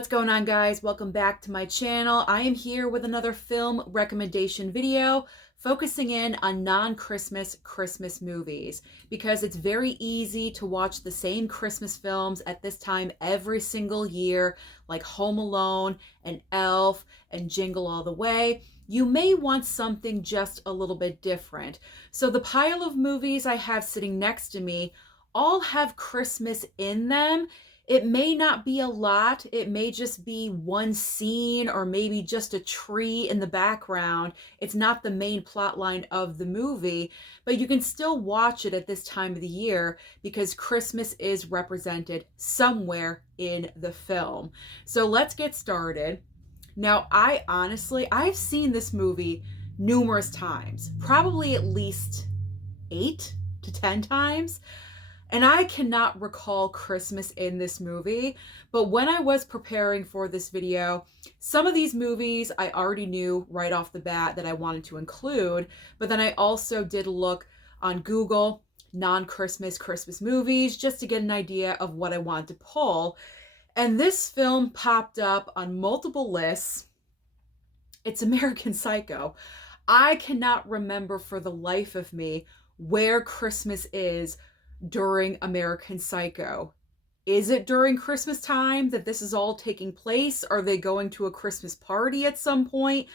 What's going on, guys? Welcome back to my channel. I am here with another film recommendation video focusing in on non-Christmas movies because it's very easy to watch the same Christmas films at this time every single year, like Home Alone and Elf and Jingle All the Way. You may want something just a little bit different. So the pile of movies I have sitting next to me all have Christmas in them. It may not be a lot. It may just be one scene or maybe just a tree in the background. It's not the main plot line of the movie, but you can still watch it at this time of the year because Christmas is represented somewhere in the film. So let's get started. Now, I've seen this movie numerous times, probably at least 8 to 10 times. And I cannot recall Christmas in this movie, but when I was preparing for this video, some of these movies I already knew right off the bat that I wanted to include, but then I also did look on Google non-Christmas movies just to get an idea of what I wanted to pull. And this film popped up on multiple lists. It's American Psycho. I cannot remember for the life of me where Christmas is during American Psycho. Is it during Christmas time that this is all taking place? Are they going to a Christmas party at some point?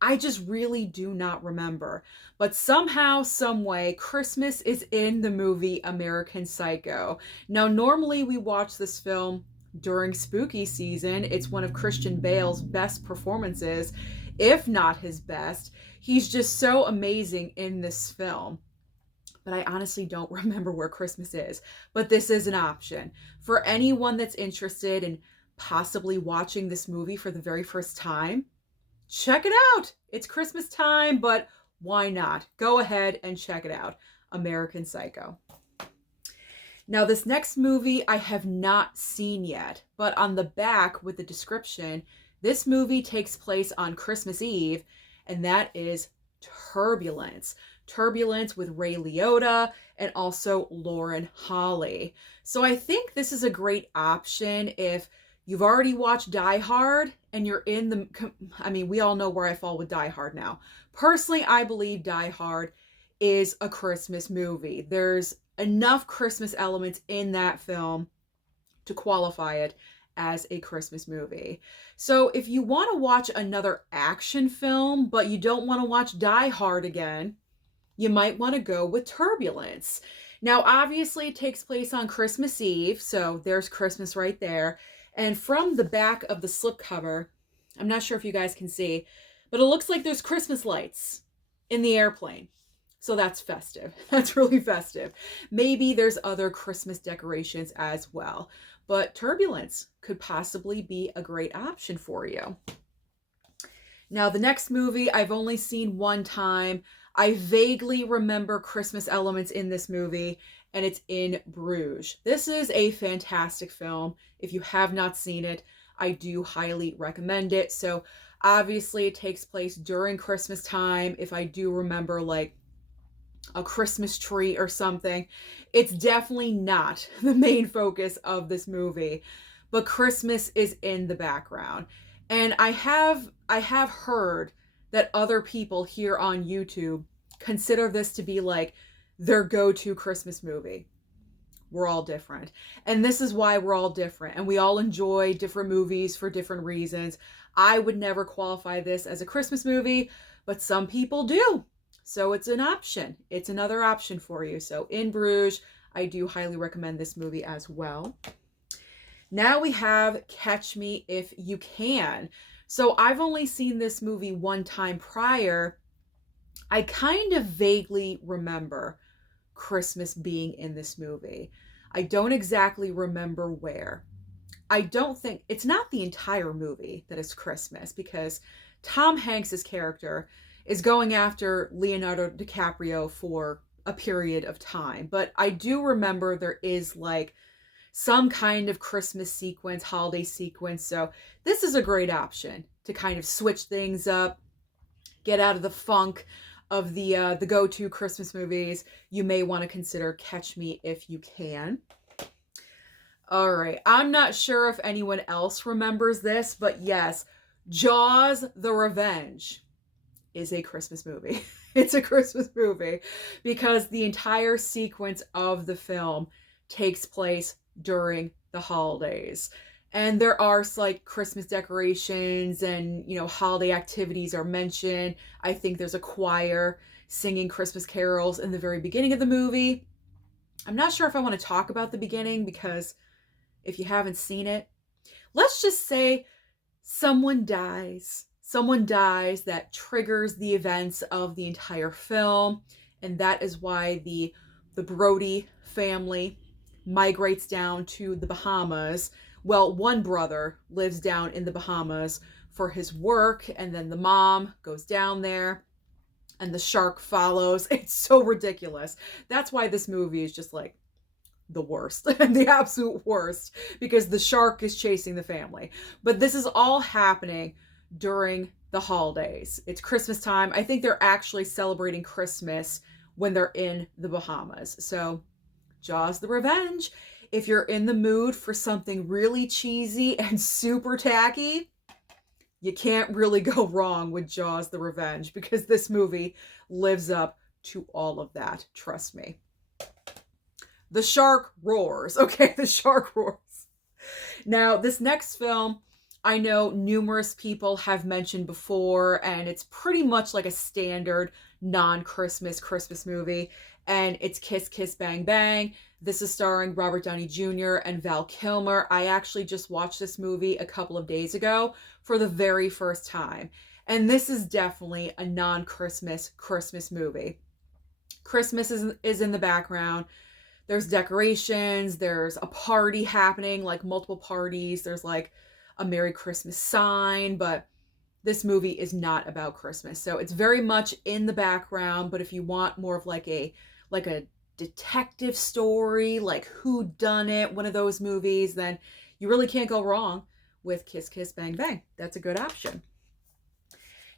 I just really do not remember. But somehow, some way, Christmas is in the movie American Psycho. Now, normally we watch this film during spooky season. It's one of Christian Bale's best performances, if not his best. He's just so amazing in this film. But I honestly don't remember where Christmas is. But this is an option. For anyone that's interested in possibly watching this movie for the very first time, check it out. It's Christmas time, but why not? Go ahead and check it out. American Psycho. Now, this next movie I have not seen yet, but on the back with the description, this movie takes place on Christmas Eve, and that is Turbulence. Turbulence with Ray Liotta and also Lauren Holly. So I think this is a great option if you've already watched Die Hard and you're in the, we all know where I fall with Die Hard now. Personally, I believe Die Hard is a Christmas movie. There's enough Christmas elements in that film to qualify it as a Christmas movie. So if you want to watch another action film, but you don't want to watch Die Hard again, you might want to go with Turbulence. Now, obviously, it takes place on Christmas Eve, so there's Christmas right there. And from the back of the slipcover, I'm not sure if you guys can see, but it looks like there's Christmas lights in the airplane. So that's festive. That's really festive. Maybe there's other Christmas decorations as well. But Turbulence could possibly be a great option for you. Now, the next movie I've only seen one time. I vaguely remember Christmas elements in this movie, and it's In Bruges. This is a fantastic film. If you have not seen it, I do highly recommend it. So obviously it takes place during Christmas time. If I do remember like a Christmas tree or something, it's definitely not the main focus of this movie, but Christmas is in the background. And I have heard that other people here on YouTube consider this to be like their go-to Christmas movie. We're all different. And this is why we're all different. And we all enjoy different movies for different reasons. I would never qualify this as a Christmas movie, but some people do. So it's an option. It's another option for you. So In Bruges, I do highly recommend this movie as well. Now we have Catch Me If You Can. So I've only seen this movie one time prior. I kind of vaguely remember Christmas being in this movie. I don't exactly remember where. I don't think, it's not the entire movie that is Christmas because Tom Hanks's character is going after Leonardo DiCaprio for a period of time. But I do remember there is like some kind of Christmas sequence, holiday sequence. So this is a great option to kind of switch things up, get out of the funk of the go-to Christmas movies. You may want to consider Catch Me If You Can. All right. I'm not sure if anyone else remembers this, but yes, Jaws the Revenge is a Christmas movie. It's a Christmas movie because the entire sequence of the film takes place during the holidays. And there are like Christmas decorations and, holiday activities are mentioned. I think there's a choir singing Christmas carols in the very beginning of the movie. I'm not sure if I want to talk about the beginning because if you haven't seen it, let's just say someone dies. Someone dies that triggers the events of the entire film, and that is why the Brody family migrates down to the Bahamas. Well, one brother lives down in the Bahamas for his work, and then the mom goes down there and the shark follows. It's so ridiculous. That's why this movie is just like the worst, the absolute worst, because the shark is chasing the family. But this is all happening during the holidays. It's Christmas time. I think they're actually celebrating Christmas when they're in the Bahamas. So, Jaws the Revenge. If you're in the mood for something really cheesy and super tacky, you can't really go wrong with Jaws the Revenge because this movie lives up to all of that. Trust me. The shark roars. Okay, the shark roars. Now, this next film, I know numerous people have mentioned before, and it's pretty much like a standard non-Christmas Christmas movie, and it's Kiss Kiss Bang Bang. This is starring Robert Downey Jr. and Val Kilmer. I actually just watched this movie a couple of days ago for the very first time, and this is definitely a non-Christmas Christmas movie. Christmas is in the background. There's decorations, there's a party happening, like multiple parties. There's like a Merry Christmas sign, but this movie is not about Christmas. So it's very much in the background, but if you want more of like a detective story, like who done it, one of those movies, then you really can't go wrong with Kiss Kiss Bang Bang. That's a good option.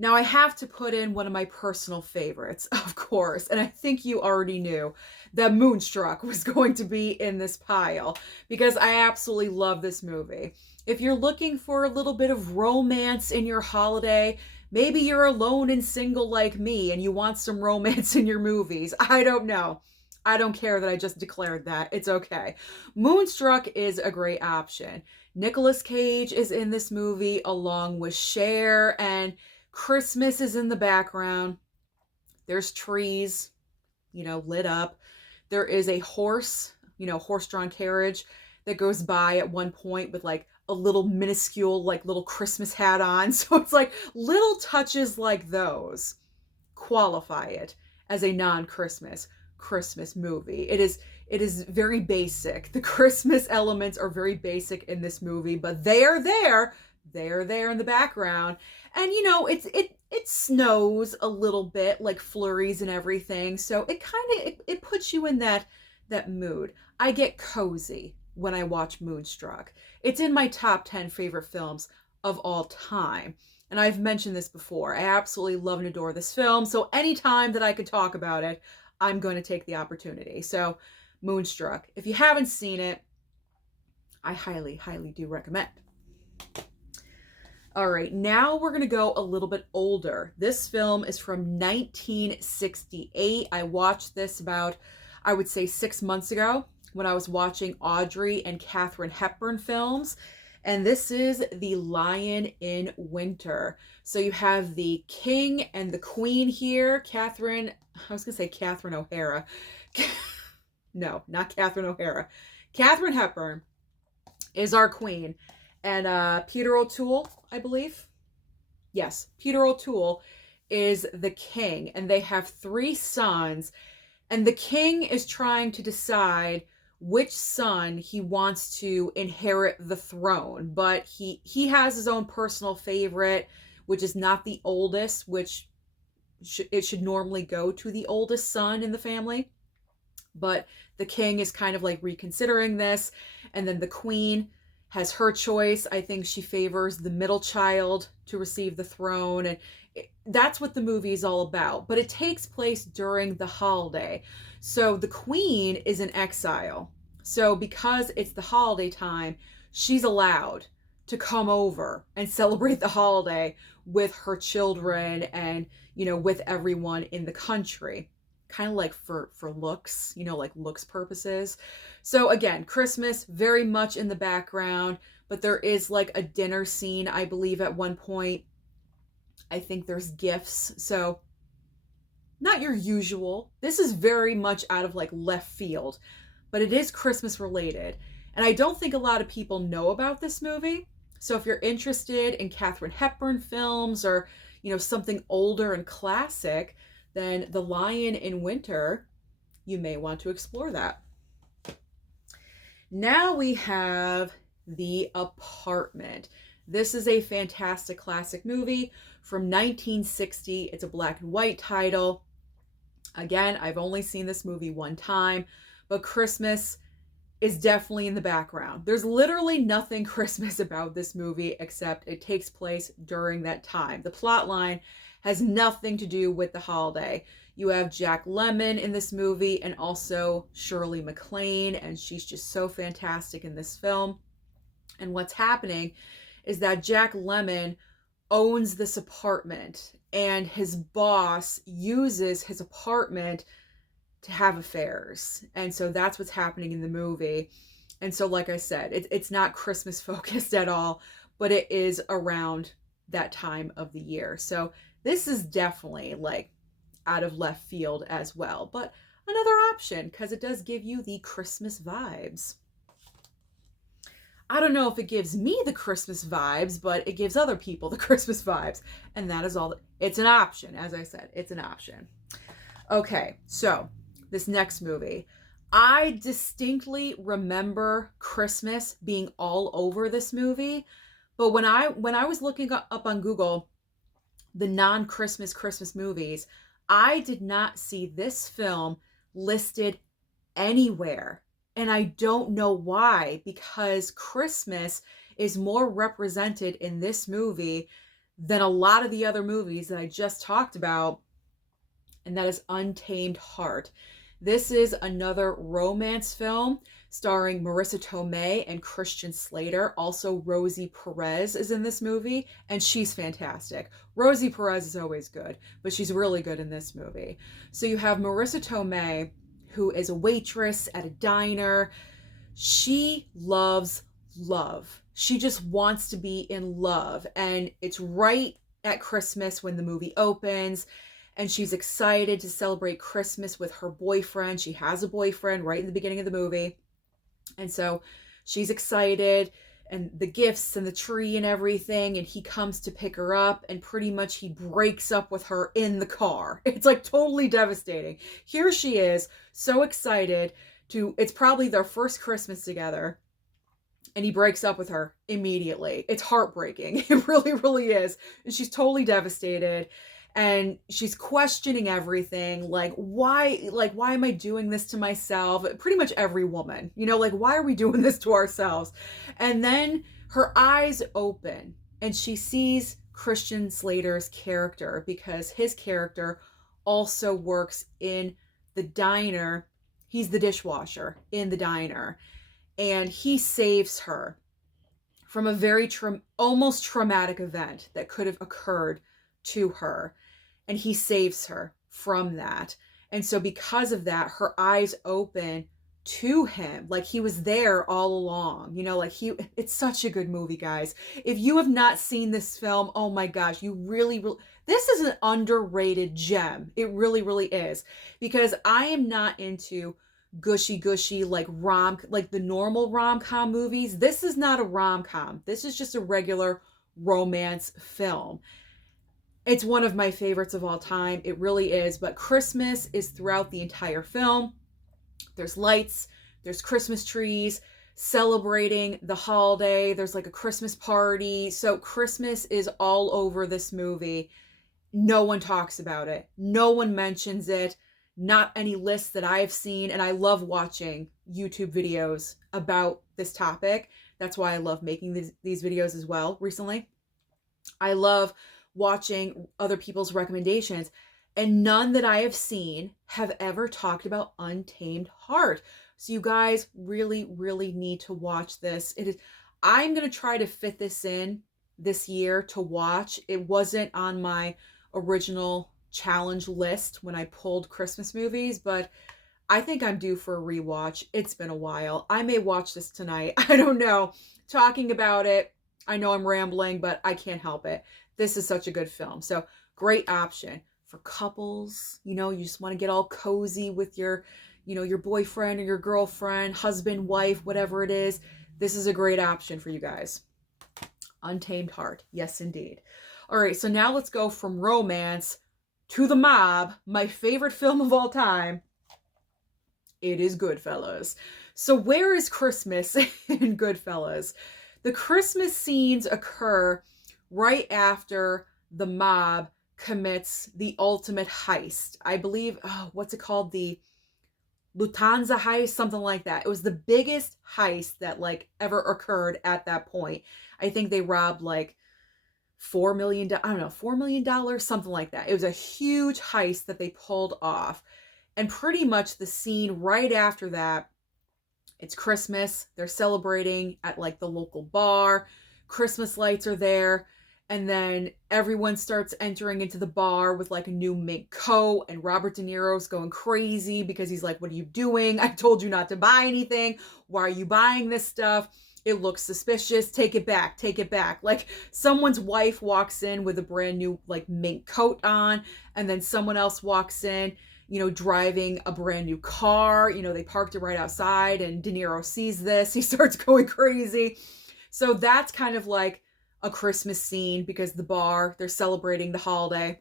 Now, I have to put in one of my personal favorites, of course, and I think you already knew that Moonstruck was going to be in this pile because I absolutely love this movie. If you're looking for a little bit of romance in your holiday, maybe you're alone and single like me and you want some romance in your movies. I don't know. I don't care that I just declared that. It's okay. Moonstruck is a great option. Nicolas Cage is in this movie along with Cher, and Christmas is in the background. There's trees, lit up. There is a horse, horse-drawn carriage that goes by at one point with like a little minuscule, like little Christmas hat on. So it's like little touches like those qualify it as a non-Christmas Christmas movie. It is very basic. The Christmas elements are very basic in this movie, but they are there. They're there in the background. And it snows a little bit, like flurries and everything. So it kind of it puts you in that mood. I get cozy when I watch Moonstruck. It's in my top 10 favorite films of all time. And I've mentioned this before. I absolutely love and adore this film. So anytime that I could talk about it, I'm going to take the opportunity. So Moonstruck, if you haven't seen it, I highly, highly do recommend. All right, now we're going to go a little bit older. This film is from 1968. I watched this about, I would say, 6 months ago when I was watching Audrey and Katharine Hepburn films. And this is The Lion in Winter. So you have the king and the queen here. Catherine O'Hara. No, not Catherine O'Hara. Katharine Hepburn is our queen. And Peter O'Toole, I believe. Yes, Peter O'Toole is the king. And they have 3 sons. And the king is trying to decide which son he wants to inherit the throne. But he has his own personal favorite, which is not the oldest, which it should normally go to the oldest son in the family. But the king is kind of like reconsidering this. And then the queen has her choice. I think she favors the middle child to receive the throne. And that's what the movie is all about. But it takes place during the holiday. So the queen is in exile. So because it's the holiday time, she's allowed to come over and celebrate the holiday with her children and, with everyone in the country. Kind of like for looks, like looks purposes. So again, Christmas very much in the background, but there is like a dinner scene, I believe, at one point. I think there's gifts. So not your usual. This is very much out of like left field, but it is Christmas related. And I don't think a lot of people know about this movie. So if you're interested in Katharine Hepburn films or, something older and classic, then The Lion in Winter, you may want to explore that. Now we have The Apartment. This is a fantastic classic movie from 1960. It's a black and white title. Again, I've only seen this movie one time, but Christmas is definitely in the background. There's literally nothing Christmas about this movie except it takes place during that time. The plot line has nothing to do with the holiday. You have Jack Lemmon in this movie and also Shirley MacLaine, and she's just so fantastic in this film. And what's happening is that Jack Lemmon owns this apartment, and his boss uses his apartment to have affairs. And so that's what's happening in the movie. And so, like I said, it's not Christmas focused at all, but it is around that time of the year. So this is definitely like out of left field as well, but another option because it does give you the Christmas vibes. I don't know if it gives me the Christmas vibes, but it gives other people the Christmas vibes. And that is all. It's an option. As I said, it's an option. Okay, so this next movie. I distinctly remember Christmas being all over this movie. But when I was looking up on Google the non-Christmas Christmas movies, I did not see this film listed anywhere. And I don't know why, because Christmas is more represented in this movie than a lot of the other movies that I just talked about, and that is Untamed Heart. This is another romance film starring Marissa Tomei and Christian Slater. Also, Rosie Perez is in this movie, and she's fantastic. Rosie Perez is always good, but she's really good in this movie. So you have Marissa Tomei, who is a waitress at a diner. She loves love. She just wants to be in love. And it's right at Christmas when the movie opens. And she's excited to celebrate Christmas with her boyfriend. She has a boyfriend right in the beginning of the movie. And so she's excited, and the gifts and the tree and everything, and he comes to pick her up, and pretty much he breaks up with her in the car. It's like totally devastating. Here she is, so excited it's probably their first Christmas together, and he breaks up with her immediately. It's heartbreaking. It really, really is. And she's totally devastated. And she's questioning everything, like why am I doing this to myself? Pretty much every woman, like, why are we doing this to ourselves? And then her eyes open and she sees Christian Slater's character, because his character also works in the diner. He's the dishwasher in the diner, and he saves her from a very almost traumatic event that could have occurred to her. And he saves her from that. And so because of that, her eyes open to him, like he was there all along, it's such a good movie, guys. If you have not seen this film, oh my gosh, you really, this is an underrated gem. It really, really is, because I am not into gushy, like the normal rom-com movies. This is not a rom-com. This is just a regular romance film. It's one of my favorites of all time. It really is. But Christmas is throughout the entire film. There's lights, there's Christmas trees, celebrating the holiday. There's like a Christmas party. So Christmas is all over this movie. No one talks about it. No one mentions it. Not any lists that I have seen. And I love watching YouTube videos about this topic. That's why I love making these videos as well recently. I love watching other people's recommendations. and none that I have seen have ever talked about Untamed Heart. So you guys really, really need to watch this. I'm going to try to fit this in this year to watch. It wasn't on my original challenge list when I pulled Christmas movies, but I think I'm due for a rewatch. It's been a while. I may watch this tonight. I don't know. Talking about it, I know I'm rambling, but I can't help it. This is such a good film. So, great option for couples. You know, you just want to get all cozy with your, your boyfriend or your girlfriend, husband, wife, whatever it is. This is a great option for you guys. Untamed Heart. Yes, indeed. All right, so now let's go from romance to the mob, my favorite film of all time. It is Goodfellas. So where is Christmas in Goodfellas? The Christmas scenes occur right after the mob commits the ultimate heist. I believe, what's it called? The Lufthansa heist, something like that. It was the biggest heist that ever occurred at that point. I think they robbed $4 million, I don't know, $4 million, something like that. It was a huge heist that they pulled off. And pretty much the scene right after that, it's Christmas. They're celebrating at the local bar. Christmas lights are there. And then everyone starts entering into the bar with a new mink coat. And Robert De Niro's going crazy because he's like, what are you doing? I told you not to buy anything. Why are you buying this stuff? It looks suspicious. Take it back. Take it back. Someone's wife walks in with a brand new mink coat on. And then someone else walks in, driving a brand new car. They parked it right outside and De Niro sees this. He starts going crazy. So that's kind of a Christmas scene because the bar, they're celebrating the holiday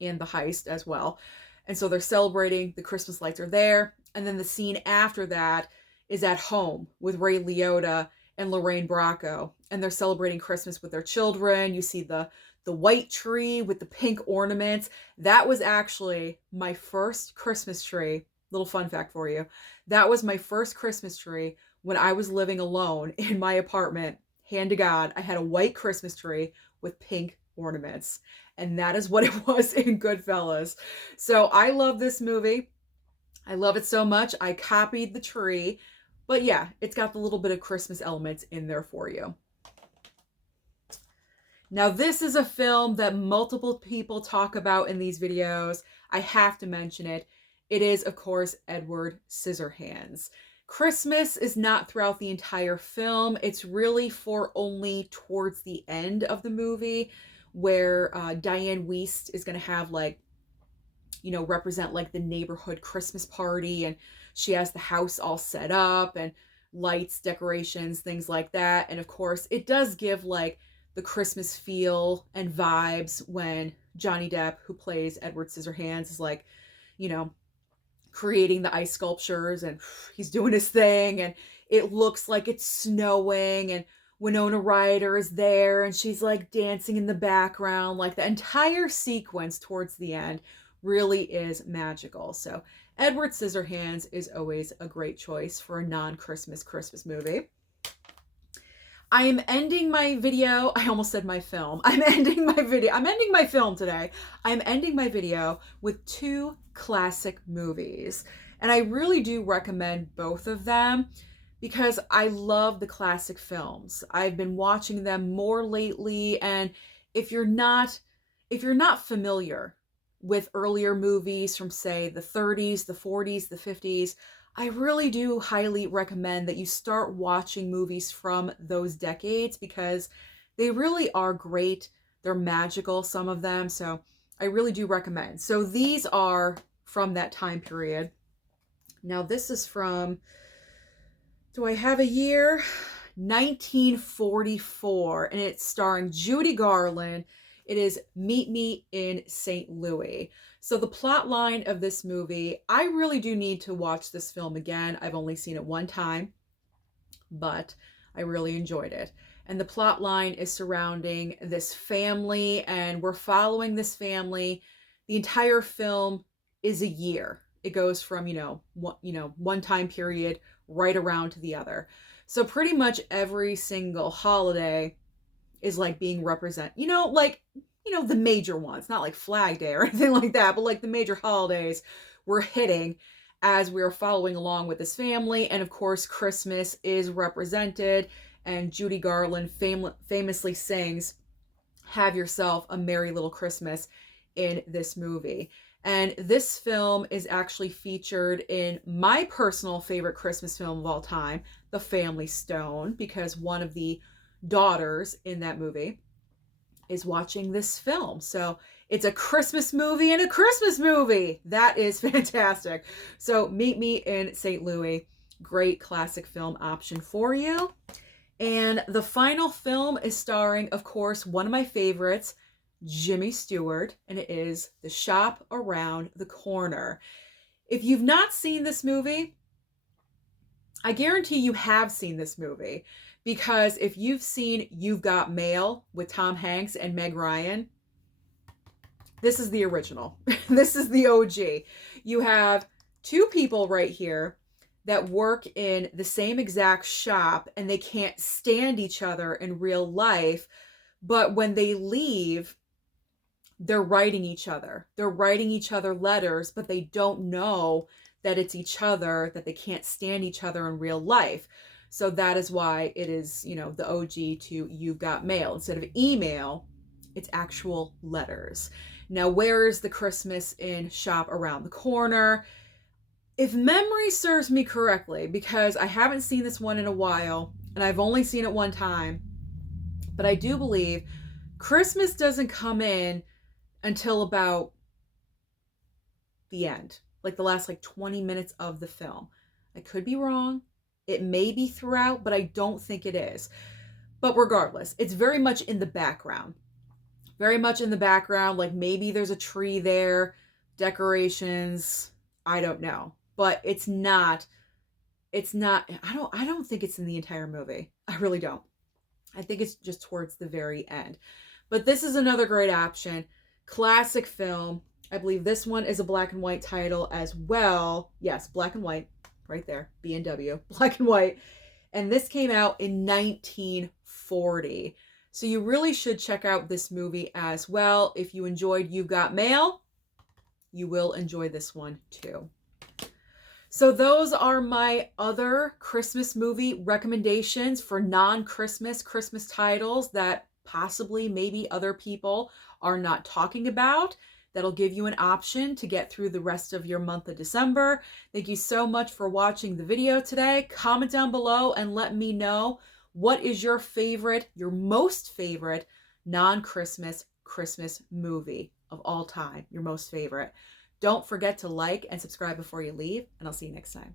and the heist as well. And so they're celebrating, the Christmas lights are there. And then the scene after that is at home with Ray Liotta and Lorraine Bracco. And they're celebrating Christmas with their children. You see the white tree with the pink ornaments. That was actually my first Christmas tree. Little fun fact for you. That was my first Christmas tree when I was living alone in my apartment. Hand to God, I had a white Christmas tree with pink ornaments. And that is what it was in Goodfellas. So I love this movie. I love it so much. I copied the tree. But yeah, it's got the little bit of Christmas elements in there for you. Now, this is a film that multiple people talk about in these videos. I have to mention it. It is, of course, Edward Scissorhands. Christmas is not throughout the entire film. It's really for only towards the end of the movie where Diane Wiest is going to have represent the neighborhood Christmas party, and she has the house all set up and lights, decorations, things like that. And of course, it does give the Christmas feel and vibes when Johnny Depp, who plays Edward Scissorhands, is creating the ice sculptures and he's doing his thing and it looks like it's snowing and Winona Ryder is there and she's dancing in the background. The entire sequence towards the end really is magical. So Edward Scissorhands is always a great choice for a non-Christmas Christmas movie. I am ending my video. I almost said my film. I'm ending my film today. I'm ending my video with two classic movies. And I really do recommend both of them because I love the classic films. I've been watching them more lately. And if you're not familiar with earlier movies from, say, the 30s, the 40s, the 50s, I really do highly recommend that you start watching movies from those decades because they really are great. They're magical, some of them. So I really do recommend. So these are from that time period. Now this is from, do I have a year? 1944, and it's starring Judy Garland. It is Meet Me in St. Louis. So the plot line of this movie, I really do need to watch this film again. I've only seen it one time, but I really enjoyed it. And the plot line is surrounding this family, and we're following this family. The entire film is a year. It goes from, one time period right around to the other. So pretty much every single holiday is being represented. you know, the major ones, not like Flag Day or anything like that, but like the major holidays were hitting as we were following along with this family. And of course, Christmas is represented, and Judy Garland famously sings "Have Yourself a Merry Little Christmas" in this movie. And this film is actually featured in my personal favorite Christmas film of all time, The Family Stone, because one of the daughters in that movie is watching this film. So it's a Christmas movie and a Christmas movie. That is fantastic. So Meet Me in St. Louis, great classic film option for you. And the final film is starring, of course, one of my favorites, Jimmy Stewart, and it is The Shop Around the Corner. If you've not seen this movie, I guarantee you have seen this movie, because if you've seen You've Got Mail with Tom Hanks and Meg Ryan, this is the original. This is the OG. You have two people right here that work in the same exact shop, and they can't stand each other in real life, but when they leave, they're writing each other. They're writing each other letters, but they don't know that it's each other, that they can't stand each other in real life. So that is why it is, you know, the OG to You've Got Mail. Instead of email, it's actual letters. Now, where is the Christmas in Shop Around the Corner? If memory serves me correctly, because I haven't seen this one in a while, and I've only seen it one time, but I do believe Christmas doesn't come in until about the end, like the last 20 minutes of the film. I could be wrong. It may be throughout, but I don't think it is. But regardless, it's very much in the background. Very much in the background, like maybe there's a tree there, decorations, I don't know. But I don't think it's in the entire movie. I really don't. I think it's just towards the very end. But this is another great option. Classic film. I believe this one is a black and white title as well. Yes, black and white. Right there. B&W. Black and white. And this came out in 1940. So you really should check out this movie as well. If you enjoyed You've Got Mail, you will enjoy this one too. So those are my other Christmas movie recommendations for non-Christmas Christmas titles that possibly maybe other people are not talking about. That'll give you an option to get through the rest of your month of December. Thank you so much for watching the video today. Comment down below and let me know, what is your favorite, your most favorite non-Christmas Christmas movie of all time, your most favorite. Don't forget to like and subscribe before you leave, and I'll see you next time.